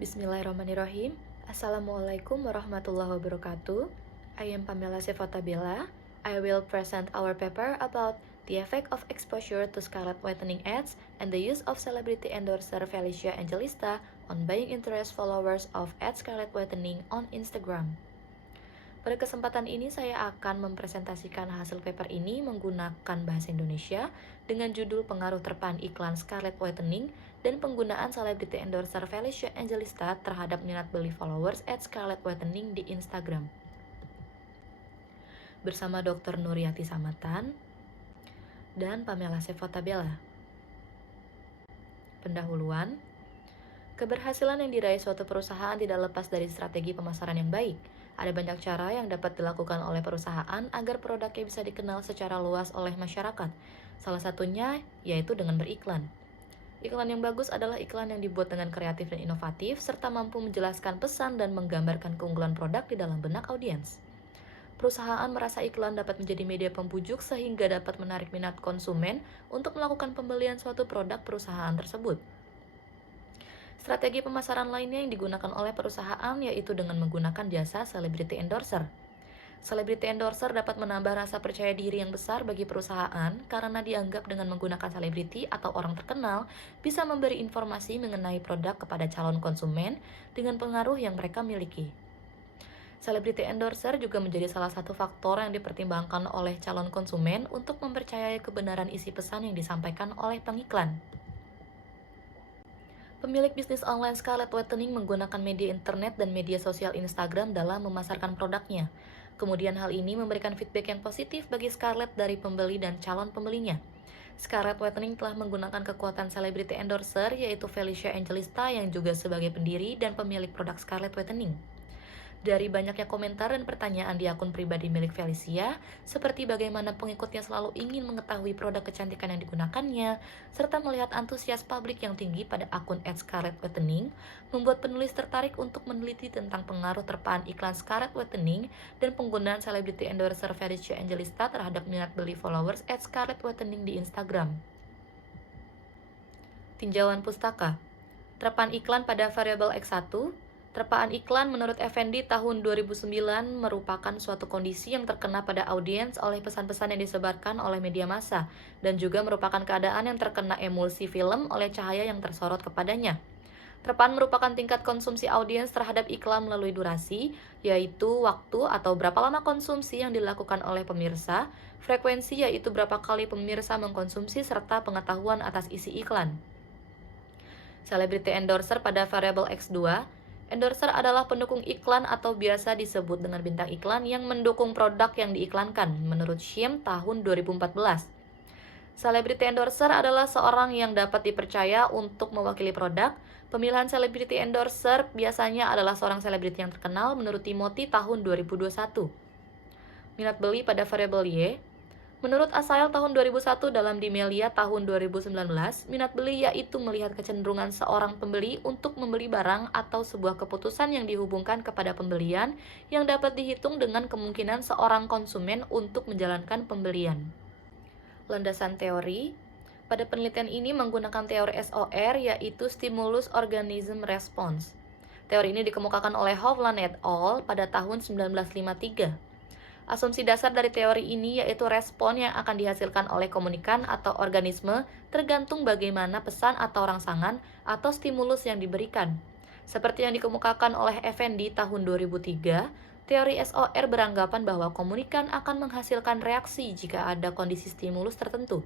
Bismillahirrahmanirrahim. Assalamualaikum warahmatullahi wabarakatuh. I am Pamela Sefatabella. I will present our paper about the effect of exposure to scarlet whitening ads and the use of celebrity endorser Felicia Angelista on buying interest followers of ad scarlet whitening on Instagram. Pada kesempatan ini saya akan mempresentasikan hasil paper ini menggunakan bahasa Indonesia dengan judul pengaruh terpaan iklan scarlet whitening dan penggunaan celebrity endorser Felicia Angelista terhadap minat beli followers at scarlet whitening di Instagram. Bersama Dr. Nuryati Samatan dan Pamela Sefatabella. Pendahuluan, keberhasilan yang diraih suatu perusahaan tidak lepas dari strategi pemasaran yang baik. Ada banyak cara yang dapat dilakukan oleh perusahaan agar produknya bisa dikenal secara luas oleh masyarakat. Salah satunya yaitu dengan beriklan. Iklan yang bagus adalah iklan yang dibuat dengan kreatif dan inovatif, serta mampu menjelaskan pesan dan menggambarkan keunggulan produk di dalam benak audiens. Perusahaan merasa iklan dapat menjadi media pembujuk sehingga dapat menarik minat konsumen untuk melakukan pembelian suatu produk perusahaan tersebut. Strategi pemasaran lainnya yang digunakan oleh perusahaan yaitu dengan menggunakan jasa celebrity endorser. Celebrity endorser dapat menambah rasa percaya diri yang besar bagi perusahaan karena dianggap dengan menggunakan selebriti atau orang terkenal bisa memberi informasi mengenai produk kepada calon konsumen dengan pengaruh yang mereka miliki. Celebrity endorser juga menjadi salah satu faktor yang dipertimbangkan oleh calon konsumen untuk mempercayai kebenaran isi pesan yang disampaikan oleh pengiklan. Pemilik bisnis online Scarlet Whitening menggunakan media internet dan media sosial Instagram dalam memasarkan produknya. Kemudian hal ini memberikan feedback yang positif bagi Scarlett dari pembeli dan calon pembelinya. Scarlet Whitening telah menggunakan kekuatan celebrity endorser yaitu Felicia Angelista yang juga sebagai pendiri dan pemilik produk Scarlet Whitening. Dari banyaknya komentar dan pertanyaan di akun pribadi milik Felicia, seperti bagaimana pengikutnya selalu ingin mengetahui produk kecantikan yang digunakannya, serta melihat antusias publik yang tinggi pada akun @scarlet whitening, membuat penulis tertarik untuk meneliti tentang pengaruh terpaan iklan Scarlet Whitening dan penggunaan celebrity endorser Felicia Angelista terhadap minat beli followers @scarlet whitening di Instagram. Tinjauan pustaka. Terpaan iklan pada variabel X1. Terpaan iklan menurut Effendi tahun 2009 merupakan suatu kondisi yang terkena pada audiens oleh pesan-pesan yang disebarkan oleh media massa dan juga merupakan keadaan yang terkena emulsi film oleh cahaya yang tersorot kepadanya. Terpaan merupakan tingkat konsumsi audiens terhadap iklan melalui durasi, yaitu waktu atau berapa lama konsumsi yang dilakukan oleh pemirsa, frekuensi yaitu berapa kali pemirsa mengkonsumsi serta pengetahuan atas isi iklan. Celebrity endorser pada variabel X2. Endorser adalah pendukung iklan atau biasa disebut dengan bintang iklan yang mendukung produk yang diiklankan, menurut Shim tahun 2014. Celebrity endorser adalah seorang yang dapat dipercaya untuk mewakili produk. Pemilihan celebrity endorser biasanya adalah seorang selebriti yang terkenal, menurut Timothy tahun 2021. Minat beli pada variabel Y. Menurut Asael tahun 2001 dalam Dimelia tahun 2019, minat beli yaitu melihat kecenderungan seorang pembeli untuk membeli barang atau sebuah keputusan yang dihubungkan kepada pembelian yang dapat dihitung dengan kemungkinan seorang konsumen untuk menjalankan pembelian. Landasan teori. Pada penelitian ini menggunakan teori SOR yaitu Stimulus Organism Response. Teori ini dikemukakan oleh Hovland et al. Pada tahun 1953. Asumsi dasar dari teori ini yaitu respon yang akan dihasilkan oleh komunikan atau organisme tergantung bagaimana pesan atau rangsangan atau stimulus yang diberikan. Seperti yang dikemukakan oleh Effendi tahun 2003, teori SOR beranggapan bahwa komunikan akan menghasilkan reaksi jika ada kondisi stimulus tertentu.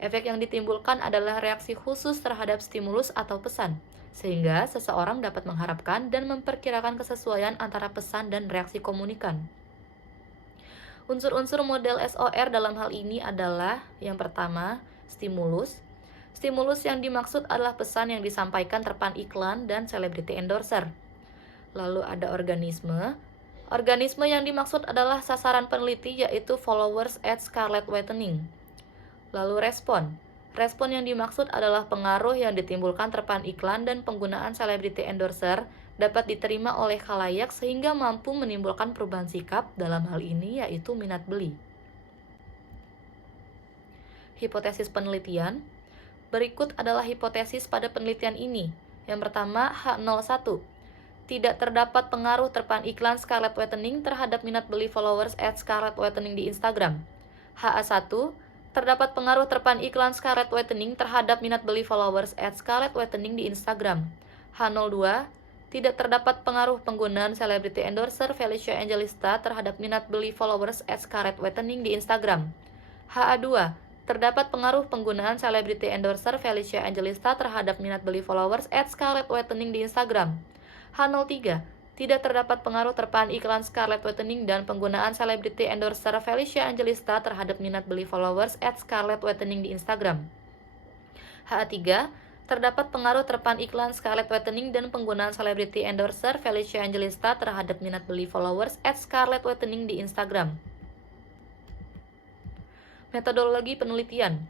Efek yang ditimbulkan adalah reaksi khusus terhadap stimulus atau pesan, sehingga seseorang dapat mengharapkan dan memperkirakan kesesuaian antara pesan dan reaksi komunikan. Unsur-unsur model SOR dalam hal ini adalah yang pertama, stimulus. Stimulus yang dimaksud adalah pesan yang disampaikan terpaan iklan dan celebrity endorser. Lalu ada organisme. Organisme yang dimaksud adalah sasaran peneliti yaitu followers at Scarlet Whitening. Lalu respon. Respon yang dimaksud adalah pengaruh yang ditimbulkan terpaan iklan dan penggunaan celebrity endorser dapat diterima oleh khalayak sehingga mampu menimbulkan perubahan sikap, dalam hal ini yaitu minat beli. Hipotesis penelitian. Berikut adalah hipotesis pada penelitian ini, Yang pertama, H01. Tidak terdapat pengaruh terpan iklan Scarlet Whitening terhadap minat beli followers @Scarlet Whitening di Instagram. HA1. Terdapat pengaruh terpan iklan Scarlet Whitening terhadap minat beli followers @Scarlet Whitening di Instagram. H02. Tidak terdapat pengaruh penggunaan celebrity endorser Felicia Angelista terhadap minat beli followers @Scarlet Whitening di Instagram. HA2. Terdapat pengaruh penggunaan celebrity endorser Felicia Angelista terhadap minat beli followers @Scarlet Whitening di Instagram. H03. Tidak terdapat pengaruh terpan iklan Scarlet Whitening dan penggunaan celebrity endorser Felicia Angelista terhadap minat beli followers @Scarlet Whitening di Instagram. HA3. Terdapat pengaruh terpan iklan Scarlet Whitening dan penggunaan celebrity endorser Felicia Angelista terhadap minat beli followers @Scarlet Whitening di Instagram. Metodologi penelitian.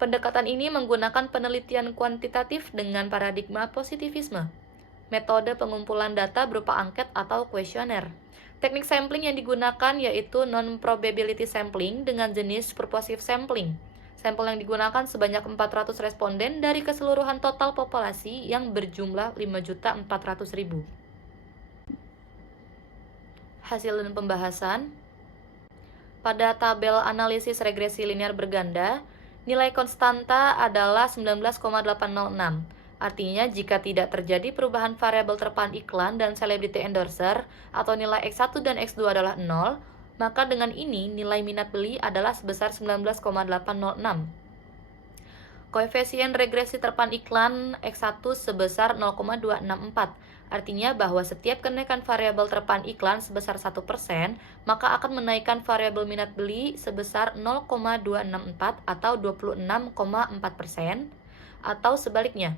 Pendekatan ini menggunakan penelitian kuantitatif dengan paradigma positivisme. Metode pengumpulan data berupa angket atau kuesioner. Teknik sampling yang digunakan yaitu non-probability sampling dengan jenis purposive sampling. Sampel yang digunakan sebanyak 400 responden dari keseluruhan total populasi yang berjumlah 5.400.000. Hasil dan pembahasan. Pada tabel analisis regresi linear berganda, nilai konstanta adalah 19,806. Artinya, jika tidak terjadi perubahan variabel terpan iklan dan celebrity endorser, atau nilai X1 dan X2 adalah 0, maka dengan ini nilai minat beli adalah sebesar 19,806. Koefisien regresi terpan iklan X1 sebesar 0,264. Artinya bahwa setiap kenaikan variabel terpan iklan sebesar 1%, maka akan menaikkan variabel minat beli sebesar 0,264 atau 26,4%, atau sebaliknya.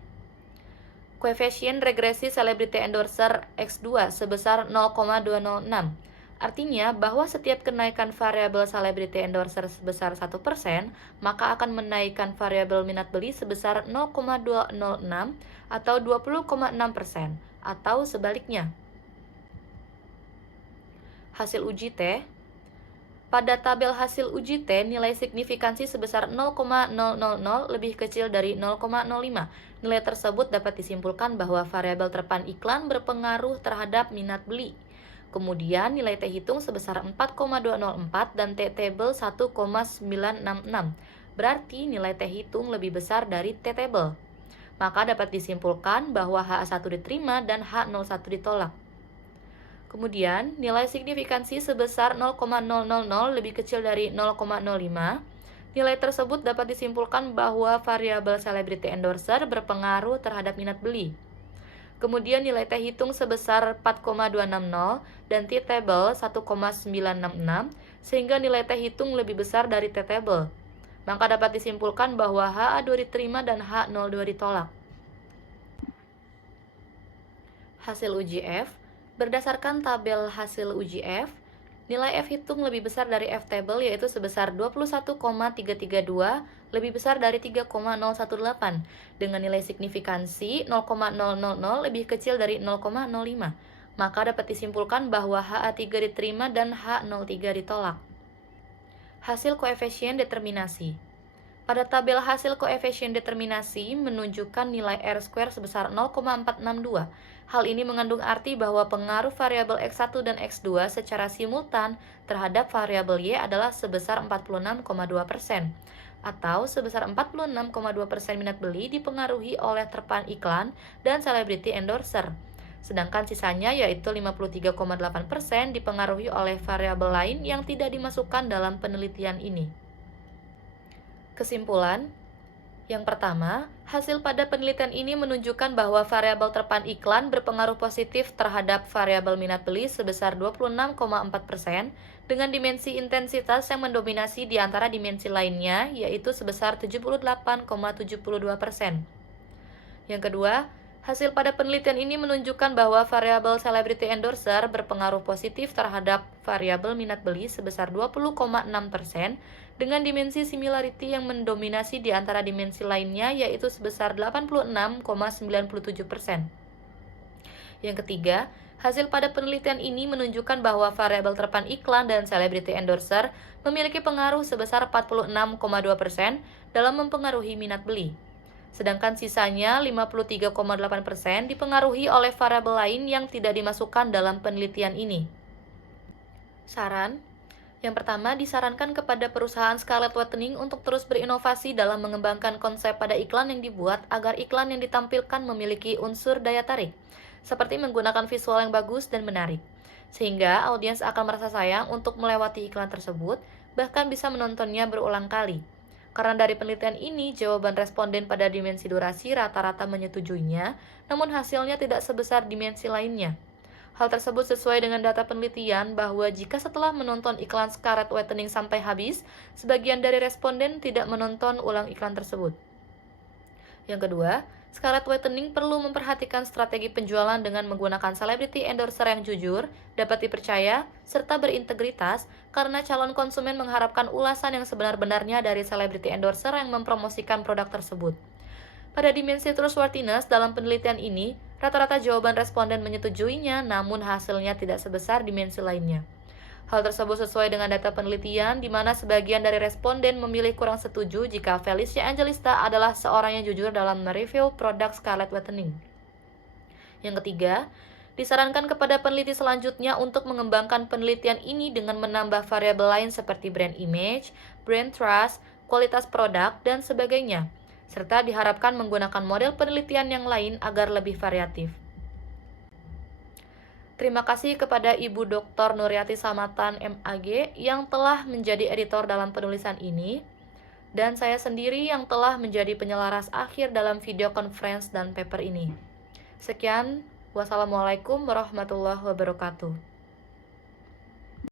Koefisien regresi celebrity endorser X2 sebesar 0,206. Artinya bahwa setiap kenaikan variabel celebrity endorser sebesar 1%, maka akan menaikkan variabel minat beli sebesar 0,206 atau 20,6%, atau sebaliknya. Hasil uji T. Pada tabel hasil uji T, nilai signifikansi sebesar 0,000 lebih kecil dari 0,05. Nilai tersebut dapat disimpulkan bahwa variabel terpan iklan berpengaruh terhadap minat beli. Kemudian nilai T hitung sebesar 4,204 dan T table 1,966. Berarti nilai T hitung lebih besar dari T table. Maka dapat disimpulkan bahwa H1 diterima dan H01 ditolak. Kemudian, nilai signifikansi sebesar 0,000 lebih kecil dari 0,05. Nilai tersebut dapat disimpulkan bahwa variabel celebrity endorser berpengaruh terhadap minat beli. Kemudian nilai T hitung sebesar 4,260 dan T table 1,966, sehingga nilai T hitung lebih besar dari T table. Maka dapat disimpulkan bahwa HA2 diterima dan H02 ditolak. Hasil uji F. Berdasarkan tabel hasil uji F, nilai F hitung lebih besar dari F table yaitu sebesar 21,332, lebih besar dari 3,018, dengan nilai signifikansi 0,000 lebih kecil dari 0,05. Maka dapat disimpulkan bahwa HA3 diterima dan H03 ditolak. Hasil koefisien determinasi. Pada tabel hasil koefisien determinasi menunjukkan nilai R² sebesar 0,462. Hal ini mengandung arti bahwa pengaruh variabel X1 dan X2 secara simultan terhadap variabel Y adalah sebesar 46,2%, atau sebesar 46,2% minat beli dipengaruhi oleh terpan iklan dan celebrity endorser. Sedangkan sisanya yaitu 53,8% dipengaruhi oleh variabel lain yang tidak dimasukkan dalam penelitian ini. Kesimpulan. Yang pertama, hasil pada penelitian ini menunjukkan bahwa variabel terpan iklan berpengaruh positif terhadap variabel minat beli sebesar 26,4% dengan dimensi intensitas yang mendominasi di antara dimensi lainnya, yaitu sebesar 78,72%. Yang kedua, hasil pada penelitian ini menunjukkan bahwa variabel celebrity endorser berpengaruh positif terhadap variabel minat beli sebesar 20,6% dengan dimensi similarity yang mendominasi di antara dimensi lainnya yaitu sebesar 86,97%. Yang ketiga, hasil pada penelitian ini menunjukkan bahwa variabel terpan iklan dan celebrity endorser memiliki pengaruh sebesar 46,2% dalam mempengaruhi minat beli. sedangkan sisanya 53,8% dipengaruhi oleh variabel lain yang tidak dimasukkan dalam penelitian ini. Saran: yang pertama, disarankan kepada perusahaan Scarlett Whitening untuk terus berinovasi dalam mengembangkan konsep pada iklan yang dibuat agar iklan yang ditampilkan memiliki unsur daya tarik, seperti menggunakan visual yang bagus dan menarik, sehingga audiens akan merasa sayang untuk melewati iklan tersebut, bahkan bisa menontonnya berulang kali. Karena dari penelitian ini, jawaban responden pada dimensi durasi rata-rata menyetujuinya, namun hasilnya tidak sebesar dimensi lainnya. Hal tersebut sesuai dengan data penelitian bahwa jika setelah menonton iklan Scarlett Whitening sampai habis, sebagian dari responden tidak menonton ulang iklan tersebut. Yang kedua, Scarlett Whitening perlu memperhatikan strategi penjualan dengan menggunakan celebrity endorser yang jujur, dapat dipercaya, serta berintegritas, karena calon konsumen mengharapkan ulasan yang sebenar-benarnya dari celebrity endorser yang mempromosikan produk tersebut. Pada dimensi trustworthiness dalam penelitian ini, rata-rata jawaban responden menyetujuinya, namun hasilnya tidak sebesar dimensi lainnya. Hal tersebut sesuai dengan data penelitian, di mana sebagian dari responden memilih kurang setuju jika Felicia Angelista adalah seorang yang jujur dalam mereview produk Scarlett Whitening. Yang ketiga, disarankan kepada peneliti selanjutnya untuk mengembangkan penelitian ini dengan menambah variabel lain seperti brand image, brand trust, kualitas produk, dan sebagainya, serta diharapkan menggunakan model penelitian yang lain agar lebih variatif. Terima kasih kepada Ibu Dr. Nuryati Samatan, MAG, yang telah menjadi editor dalam penulisan ini, dan saya sendiri yang telah menjadi penyelaras akhir dalam video conference dan paper ini. Sekian, wassalamualaikum warahmatullahi wabarakatuh.